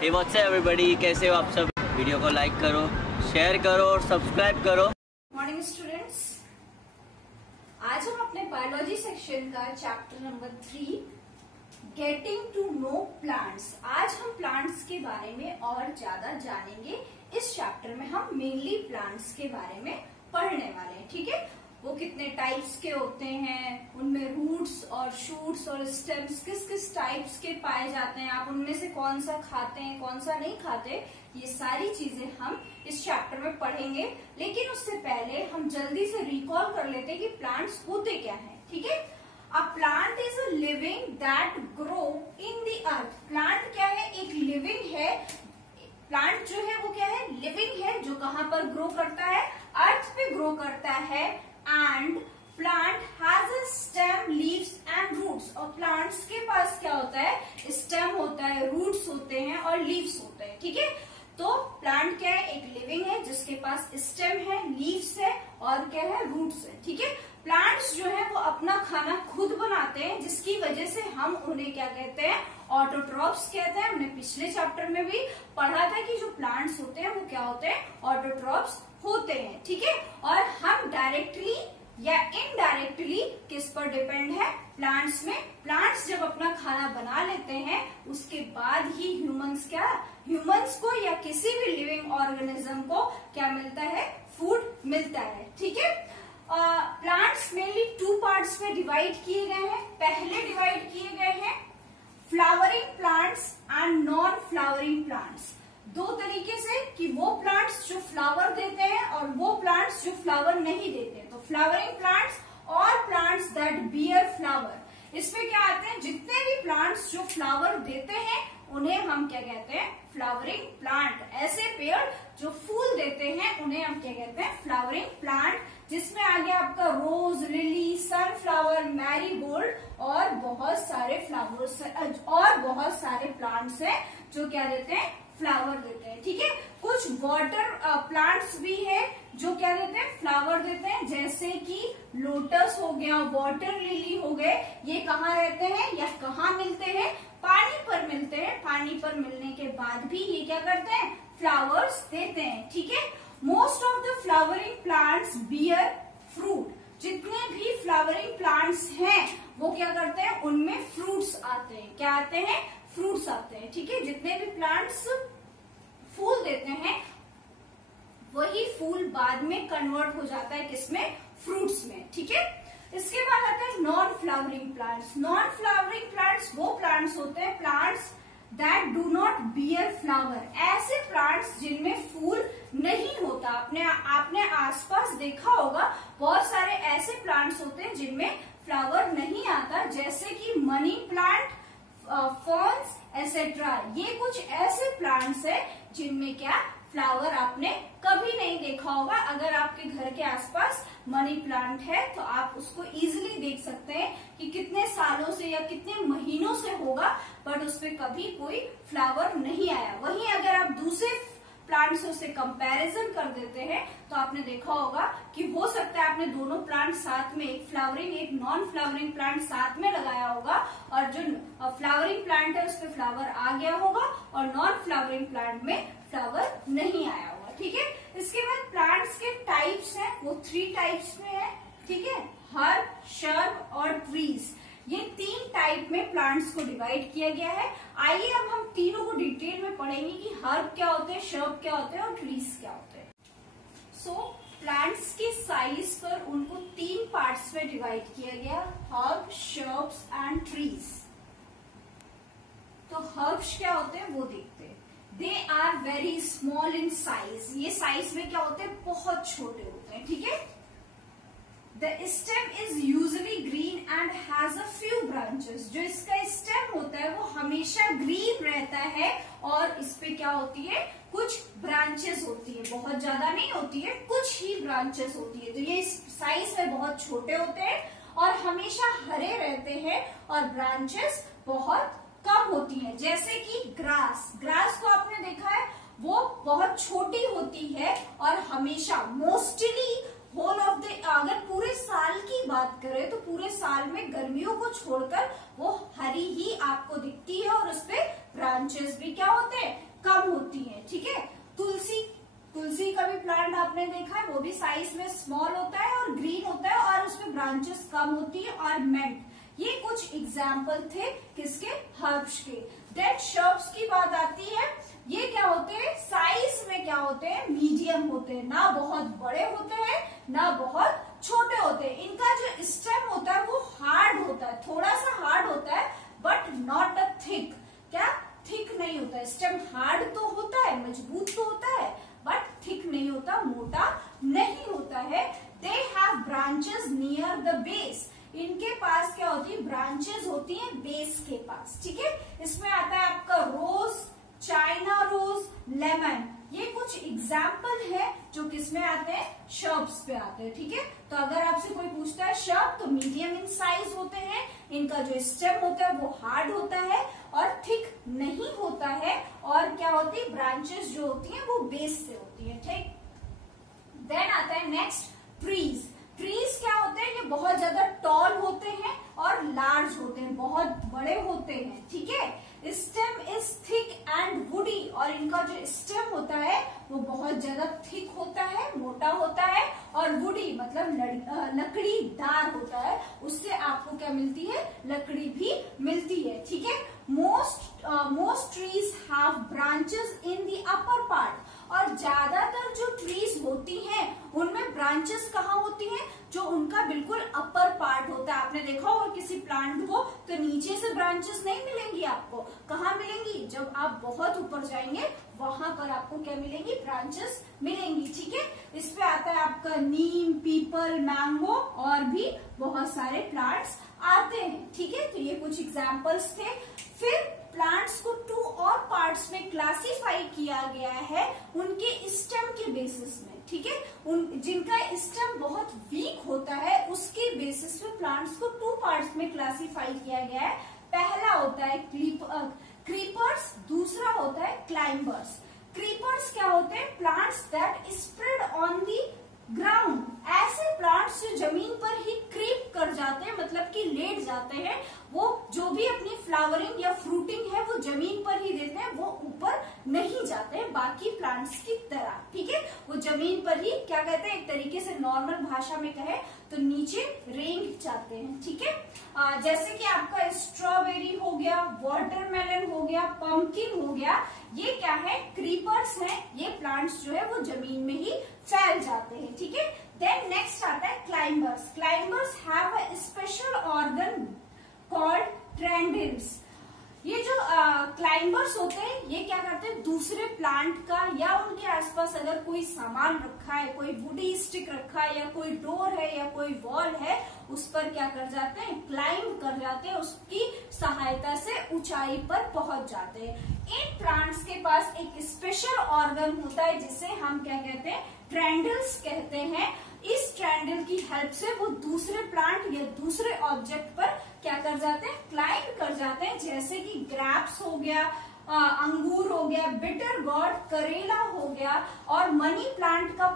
Hey what's up everybody, कैसे हो आप सब। वीडियो को लाइक करो, शेयर करो और सब्सक्राइब करो। मॉर्निंग स्टूडेंट्स, आज हम अपने बायोलॉजी सेक्शन का chapter number 3 getting to know plants. आज हम प्लांट्स के बारे में और ज्यादा जानेंगे। इस चैप्टर में हम मेनली प्लांट्स के बारे में पढ़ने वाले हैं, ठीक है। वो कितने टाइप्स के होते हैं, उनमें रूट्स और शूट्स और स्टेम्स किस किस टाइप्स के पाए जाते हैं, आप उनमें से कौन सा खाते हैं कौन सा नहीं खाते, ये सारी चीजें हम इस चैप्टर में पढ़ेंगे। लेकिन उससे पहले हम जल्दी से रिकॉल कर लेते हैं कि प्लांट्स होते क्या हैं, ठीक है। A plant is a living that grow in the earth. Plant क्या है? एक लिविंग है। प्लांट जो है वो क्या है? लिविंग है, जो कहाँ पर ग्रो करता है? अर्थ पे ग्रो करता है। And plant has a stem, leaves and roots. और प्लांट्स के पास क्या होता है? स्टेम होता है, रूट्स होते हैं और लीव्स होते हैं, ठीक है। तो प्लांट क्या है? एक लिविंग है जिसके पास स्टेम है, लीव्स है और क्या है? रूट्स है, ठीक है। प्लांट्स जो है वो अपना खाना खुद बनाते हैं, जिसकी वजह से हम उन्हें क्या कहते हैं? ऑटोट्रॉप्स कहते हैं। हमने पिछले चैप्टर में भी पढ़ा था कि जो प्लांट्स होते हैं वो क्या होते हैं? ऑटोट्रॉप्स होते हैं, ठीक है। और हम डायरेक्टली या इनडायरेक्टली किस पर डिपेंड है? प्लांट्स में। प्लांट्स जब अपना खाना बना लेते हैं उसके बाद ही ह्यूमंस को या किसी भी लिविंग ऑर्गेनिज्म को क्या मिलता है? फूड मिलता है, ठीक है। प्लांट्स मेनली 2 पार्ट्स में डिवाइड किए गए हैं। पहले डिवाइड किए गए हैं flowering plants and non flowering plants. 2 तरीके से कि वो प्लांट्स जो फ्लावर देते हैं और वो प्लांट्स जो फ्लावर नहीं देते। तो फ्लावरिंग प्लांट्स और प्लांट्स दैट बियर फ्लावर। इसमें क्या आते हैं? जितने भी प्लांट्स जो फ्लावर देते हैं उन्हें हम क्या कहते हैं? Flowering plant. ऐसे पेड़ जो फूल देते हैं उन्हें हम क्या कहते हैं? Flowering plant. जिसमें आ गया आपका रोज, लिली, सनफ्लावर, मैरीगोल्ड और बहुत सारे फ्लावर्स और बहुत सारे प्लांट्स हैं जो क्या देते हैं? फ्लावर देते हैं, ठीक है। कुछ वाटर प्लांट्स भी है जो क्या देते हैं? फ्लावर देते हैं, जैसे कि लोटस हो गया, वाटर लिली हो गए। ये कहाँ रहते हैं या कहाँ मिलते हैं? पानी पर मिलते हैं। पानी पर मिलने के बाद भी ये क्या करते हैं? फ्लावर्स देते हैं, ठीक है। Most of the flowering plants bear fruit. जितने भी फ्लावरिंग प्लांट्स हैं वो क्या करते हैं? उनमें फ्रूट्स आते हैं। क्या आते हैं? फ्रूट्स आते हैं, ठीक है। जितने भी प्लांट्स फूल देते हैं वही फूल बाद में कन्वर्ट हो जाता है किसमें? फ्रूट्स में, ठीक है। इसके बाद आते हैं non flowering plants. Non flowering plants वो प्लांट्स होते हैं plants that do not bear flower. ऐसे प्लांट्स जिनमें फूल नहीं होता। आपने आसपास देखा होगा बहुत सारे ऐसे प्लांट्स होते हैं जिनमें फ्लावर नहीं आता, जैसे कि मनी प्लांट, फर्न्स एसेट्रा। ये कुछ ऐसे प्लांट्स हैं जिनमें क्या? फ्लावर आपने कभी नहीं देखा होगा। अगर आपके घर के आसपास मनी प्लांट है तो आप उसको इजीली देख सकते हैं कि कितने सालों से या कितने महीनों से होगा, बट उसमें कभी कोई फ्लावर नहीं आया। वहीं अगर आप दूसरे प्लांट्स से कंपैरिजन कर देते हैं तो आपने देखा होगा कि हो सकता है आपने दोनों प्लांट साथ में, एक फ्लावरिंग एक नॉन फ्लावरिंग प्लांट साथ में लगाया होगा और जो फ्लावरिंग प्लांट है उसमें फ्लावर आ गया होगा और नॉन फ्लावरिंग प्लांट में फ्लावर नहीं आया होगा, ठीक है। इसके बाद प्लांट्स के टाइप्स हैं, वो 3 टाइप्स में है, ठीक है। हर्ब, श्रब और ट्रीज। ये 3 टाइप में प्लांट्स को डिवाइड किया गया है। आइए अब हम तीनों को डिटेल में पढ़ेंगे कि हर्ब क्या होते हैं, श्रब क्या होते हैं और ट्रीज क्या होते हैं। सो प्लांट्स के साइज पर उनको 3 पार्ट्स में डिवाइड किया गया, हर्ब, श्रब्स एंड ट्रीज। तो हर्ब्स क्या होते हैं वो देखते हैं। They are very small in size. ये साइज में क्या होते हैं? बहुत छोटे होते हैं, ठीक है। The stem is usually green and has a few branches. जो इसका स्टेम होता है वो हमेशा ग्रीन रहता है और इस पे क्या होती है? कुछ ब्रांचेस होती है, बहुत ज्यादा नहीं होती है, कुछ ही ब्रांचेस होती है। तो ये साइज में बहुत छोटे होते हैं और हमेशा हरे रहते हैं और ब्रांचेस बहुत कम होती हैं। जैसे कि ग्रास को आपने देखा है, वो बहुत छोटी होती है और हमेशा मोस्टली होल ऑफ द, अगर पूरे साल की बात करें तो पूरे साल में गर्मियों को छोड़कर वो हरी ही आपको दिखती है और उसपे ब्रांचेस भी क्या होते हैं? कम होती है। ठीक है, तुलसी का भी प्लांट आपने देखा है, वो भी साइज में स्मॉल होता है और ग्रीन होता है और उसमें ब्रांचेस कम होती है। और मेंट, ये कुछ एग्जाम्पल थे किसके, हर्ब्स के। देन शर्ब्स की बात आती है, ये क्या होते हैं, साइज में क्या होते हैं, मीडियम होते हैं, ना बहुत बड़े होते हैं ना बहुत छोटे होते हैं। इनका जो स्टेम होता है वो हार्ड होता है, थोड़ा सा हार्ड होता है, बट नॉट अ थिक। क्या, थिक नहीं होता है। स्टेम हार्ड तो होता है, मजबूत तो होता है, बट थिक नहीं होता, मोटा नहीं होता है। They have branches near the base, इनके पास क्या होती है, ब्रांचेस होती हैं बेस के पास। ठीक है, इसमें आता है आपका रोज, चाइना रोज, लेमन, ये कुछ एग्जाम्पल है जो किसमें आते हैं, शर्ब्स पे आते हैं। ठीक है, तो अगर आपसे कोई पूछता है शर्ब, तो मीडियम इन साइज होते हैं, इनका जो स्टेम होता है वो हार्ड होता है और थिक नहीं होता है, और क्या होती है, ब्रांचेस जो होती हैं वो बेस से होती है। ठीक, देन आता है नेक्स्ट ट्रीज। ट्रीज क्या होते हैं, ये बहुत ज्यादा टॉल होते हैं और लार्ज होते हैं, बहुत बड़े होते हैं। ठीक है, stem is thick and woody, और इनका जो स्टेम होता है वो बहुत ज्यादा थिक होता है, मोटा होता है, और वुडी मतलब लकड़ीदार होता है, उससे आपको क्या मिलती है, लकड़ी भी मिलती है। ठीक है, most trees have branches in the upper part, और ज्यादातर जो ट्रीज होती हैं उनमें ब्रांचेस कहाँ होती हैं, जो उनका बिल्कुल अपर पार्ट होता है। आपने देखा होगा किसी प्लांट को, तो नीचे से ब्रांचेस नहीं मिलेंगी आपको, कहाँ मिलेंगी, जब आप बहुत ऊपर जाएंगे वहां पर आपको क्या मिलेंगी, ब्रांचेस मिलेंगी। ठीक है, इस पे आता है आपका नीम, पीपल, मैंगो, और भी बहुत सारे प्लांट्स आते हैं। ठीक है, तो ये कुछ एग्जाम्पल्स थे। फिर प्लांट्स को 2 और पार्ट्स में क्लासिफाई किया गया है उनके स्टेम के बेसिस में। ठीक है, जिनका स्टेम बहुत वीक होता है उसके बेसिस पे प्लांट्स को 2 पार्ट्स में क्लासिफाई किया गया है। पहला होता है क्रीपर्स, दूसरा होता है क्लाइंबर्स। क्रीपर्स क्या होते हैं, plants that spread on the ground, ऐसे प्लांट्स जो जमीन पर ही क्रीप कर जाते हैं, मतलब कि लेट जाते हैं, वो जो भी अपनी फ्लावरिंग या फ्रूटिंग है वो जमीन पर ही देते हैं, वो ऊपर नहीं जाते हैं बाकी प्लांट्स की तरह। ठीक है, वो जमीन पर ही क्या कहते हैं, एक तरीके से नॉर्मल भाषा में कहे तो नीचे रेंग जाते हैं। ठीक है, जैसे कि आपका स्ट्रॉबेरी हो गया, वाटरमेलन हो गया, पंपकिन हो गया, ये क्या है, क्रीपर्स हैं। ये प्लांट्स जो है वो जमीन में ही फैल जाते हैं। ठीक है, देन नेक्स्ट आता है climbers. Climbers have a special organ called tendrils. ये जो क्लाइंबर्स होते हैं ये क्या करते हैं, दूसरे प्लांट का या उनके आसपास अगर कोई सामान रखा है, कोई वुडी स्टिक रखा है, या कोई डोर है या कोई वॉल है, उस पर क्या कर जाते हैं, क्लाइंब कर जाते हैं, उसकी सहायता से ऊंचाई पर पहुंच जाते हैं। इन प्लांट्स के पास एक स्पेशल ऑर्गन होता है जिसे हम क्या कहते हैं, ट्रेंडल्स कहते हैं। इस ट्रेंडल की हेल्प से वो दूसरे प्लांट या दूसरे ऑब्जेक्ट पर क्या कर जाते हैं, क्लाइंब कर जाते हैं। जैसे कि ग्रेप्स हो गया, अंगूर हो गया, बिटर गॉड, करेला हो गया, और मनी प्लांट का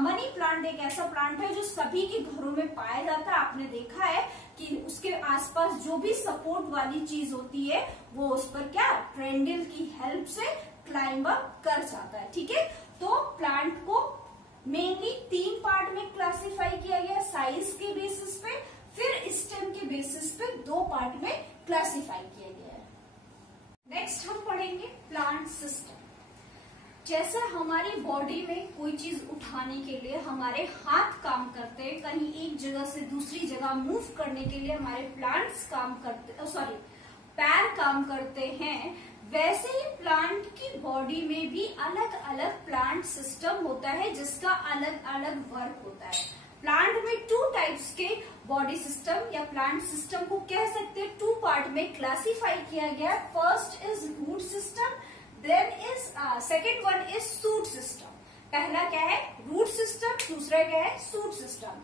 मनी प्लांट एक ऐसा प्लांट है जो सभी के घरों में पाया जाता है। आपने देखा है कि उसके आसपास जो भी सपोर्ट वाली चीज होती है वो उस पर क्या, ट्रेंडल की हेल्प से क्लाइंब अप कर जाता है। ठीक है, तो प्लांट को मेनली 3 पार्ट में क्लासिफाई किया गया, साइज के बेसिस पे, फिर स्टेम के बेसिस पे 2 पार्ट में क्लासिफाई किया गया है। नेक्स्ट हम पढ़ेंगे प्लांट सिस्टम। जैसे हमारी बॉडी में कोई चीज उठाने के लिए हमारे हाथ काम करते हैं, कहीं एक जगह से दूसरी जगह मूव करने के लिए हमारे प्लांट्स काम करते, पैर काम करते हैं, वैसे ही प्लांट की बॉडी में भी अलग अलग प्लांट सिस्टम होता है जिसका अलग अलग वर्क होता है। प्लांट में 2 टाइप्स के बॉडी सिस्टम या प्लांट सिस्टम को कह सकते हैं 2 पार्ट में क्लासिफाई किया गया। First is root system, then is second one is shoot system. पहला क्या है, रूट सिस्टम, दूसरा क्या है, शूट सिस्टम।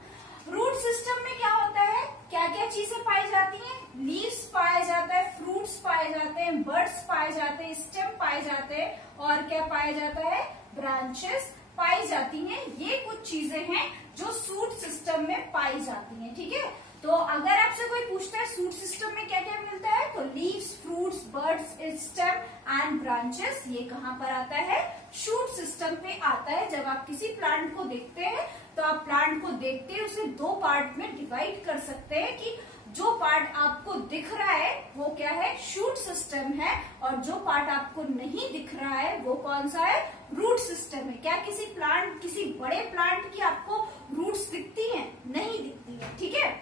रूट सिस्टम में क्या होता है, क्या क्या चीजें पाई जाती हैं, लीव्स पाया जाता है, फ्रूट्स पाए जाते हैं, बर्ड्स पाए जाते हैं, स्टेम पाए जाते हैं, और क्या पाया जाता है, ब्रांचेस पाई जाती हैं। ये कुछ चीजें हैं जो शूट सिस्टम में पाई जाती हैं। ठीक है, तो अगर आपसे कोई पूछता है शूट सिस्टम में क्या क्या मिलता है, तो leaves, fruits, birds, stem and branches, ये कहाँ पर आता है, शूट सिस्टम पे आता है। जब आप किसी प्लांट को देखते हैं तो आप प्लांट को देखते हैं उसे दो पार्ट में डिवाइड कर सकते हैं कि जो पार्ट आपको दिख रहा है वो क्या है, शूट सिस्टम है, और जो पार्ट आपको नहीं दिख रहा है वो कौन सा है, रूट सिस्टम है। क्या किसी प्लांट, किसी बड़े प्लांट की आपको रूट्स दिखती हैं? नहीं दिखती है, ठीक है।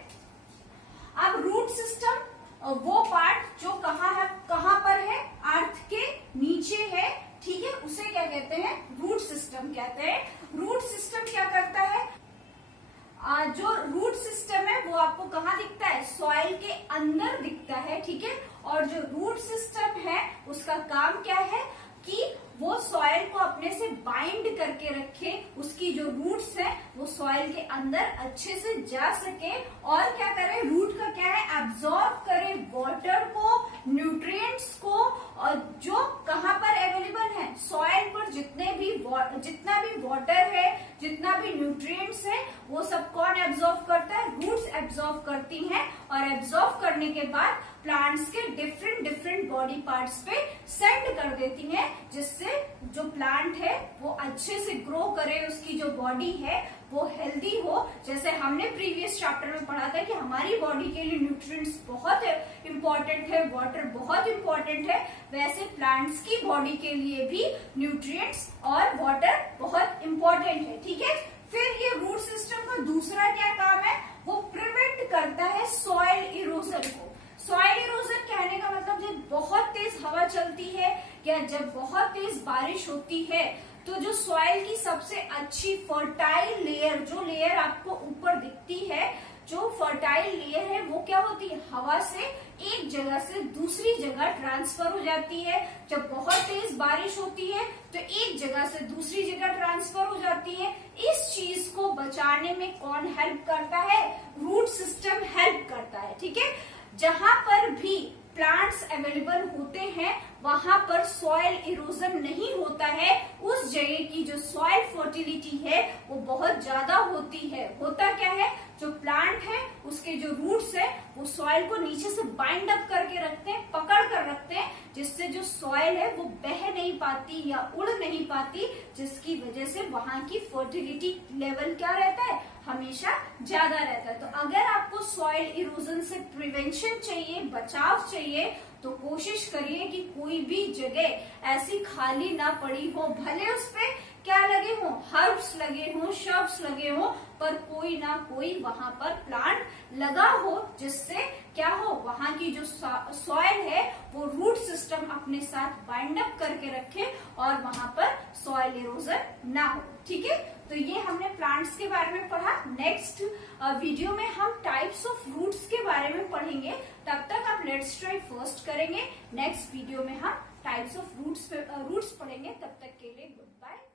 अब रूट सिस्टम वो पार्ट जो कहाँ पर है, अर्थ के नीचे है, ठीक है, उसे क्या कहते हैं, रूट सिस्टम कहते हैं। रूट सिस्टम क्या करता है, जो रूट सिस्टम है वो आपको कहाँ दिखता है, सॉइल के अंदर दिखता है, ठीक है। और जो रूट सिस्टम है उसका काम क्या है कि वो सॉइल को अपने से बाइंड करके रखे, उसकी जो रूट्स है वो सॉइल के अंदर अच्छे से जा सके, और क्या करे, रूट का क्या है, एब्जॉर्ब करे वाटर को, न्यूट्रिएंट्स को, और जो कहाँ पर अवेलेबल है, सॉइल पर जितना भी वाटर है, जितना भी न्यूट्रिएंट्स है, वो सब कौन एब्जॉर्ब करता है, रूट्स एब्जॉर्ब करती हैं। और एब्जॉर्ब करने के बाद प्लांट्स के डिफरेंट बॉडी पार्ट्स पे सेंड कर देती हैं, जिससे जो प्लांट है वो अच्छे से ग्रो करे, उसकी जो बॉडी है वो हेल्दी हो। जैसे हमने प्रीवियस चैप्टर में पढ़ा था कि हमारी बॉडी के लिए न्यूट्रिएंट्स बहुत इम्पोर्टेंट है, वाटर बहुत इम्पोर्टेंट है, वैसे प्लांट्स की बॉडी के लिए भी न्यूट्रिएंट्स और वाटर बहुत इम्पोर्टेंट है, ठीक है। फिर ये रूट सिस्टम का दूसरा क्या काम है, वो प्रिवेंट करता है सॉइल इरोजन को। सॉइल इरोजन कहने का मतलब जब बहुत तेज हवा चलती है या जब बहुत तेज बारिश होती है तो जो सॉइल की सबसे अच्छी फर्टाइल लेयर, जो लेयर आपको ऊपर दिखती है, जो फर्टाइल लेयर है वो क्या होती है, हवा से एक जगह से दूसरी जगह ट्रांसफर हो जाती है। जब बहुत तेज बारिश होती है तो एक जगह से दूसरी जगह ट्रांसफर हो जाती है। इस चीज को बचाने में कौन हेल्प करता है, रूट सिस्टम हेल्प करता है, ठीक है। जहां पर भी प्लांट्स अवेलेबल होते हैं वहां पर सॉइल इरोजन नहीं होता है, उस जगह की जो सॉइल फर्टिलिटी है वो बहुत ज्यादा होती है। होता क्या है, जो प्लांट है उसके जो रूट्स है वो सॉइल को नीचे से बाइंड अप करके रखते हैं, पकड़ कर रखते हैं, जिससे जो सॉइल है वो बह नहीं पाती या उड़ नहीं पाती, जिसकी वजह से वहां की फर्टिलिटी लेवल क्या रहता है, हमेशा ज्यादा रहता है। तो अगर आपको सॉइल इरोजन से प्रिवेंशन चाहिए, बचाव चाहिए, तो कोशिश करिए कि कोई भी जगह ऐसी खाली ना पड़ी हो, भले उस पे क्या लगे हो, हर्ब्स लगे हो, शब्स लगे हो, पर कोई ना कोई वहां पर प्लांट लगा हो, जिससे क्या हो, वहां की जो सॉइल है वो रूट सिस्टम अपने साथ बाइंड अप करके रखे और वहां पर सॉइल इरोजन ना हो, ठीक है। तो ये हमने प्लांट्स के बारे में पढ़ा। नेक्स्ट वीडियो में हम टाइप्स ऑफ रूट्स के बारे में पढ़ेंगे। तब तक आप लेट्स ट्राई फर्स्ट करेंगे। नेक्स्ट वीडियो में हम टाइप्स ऑफ रूट्स पढ़ेंगे। तब तक के लिए गुड बाय।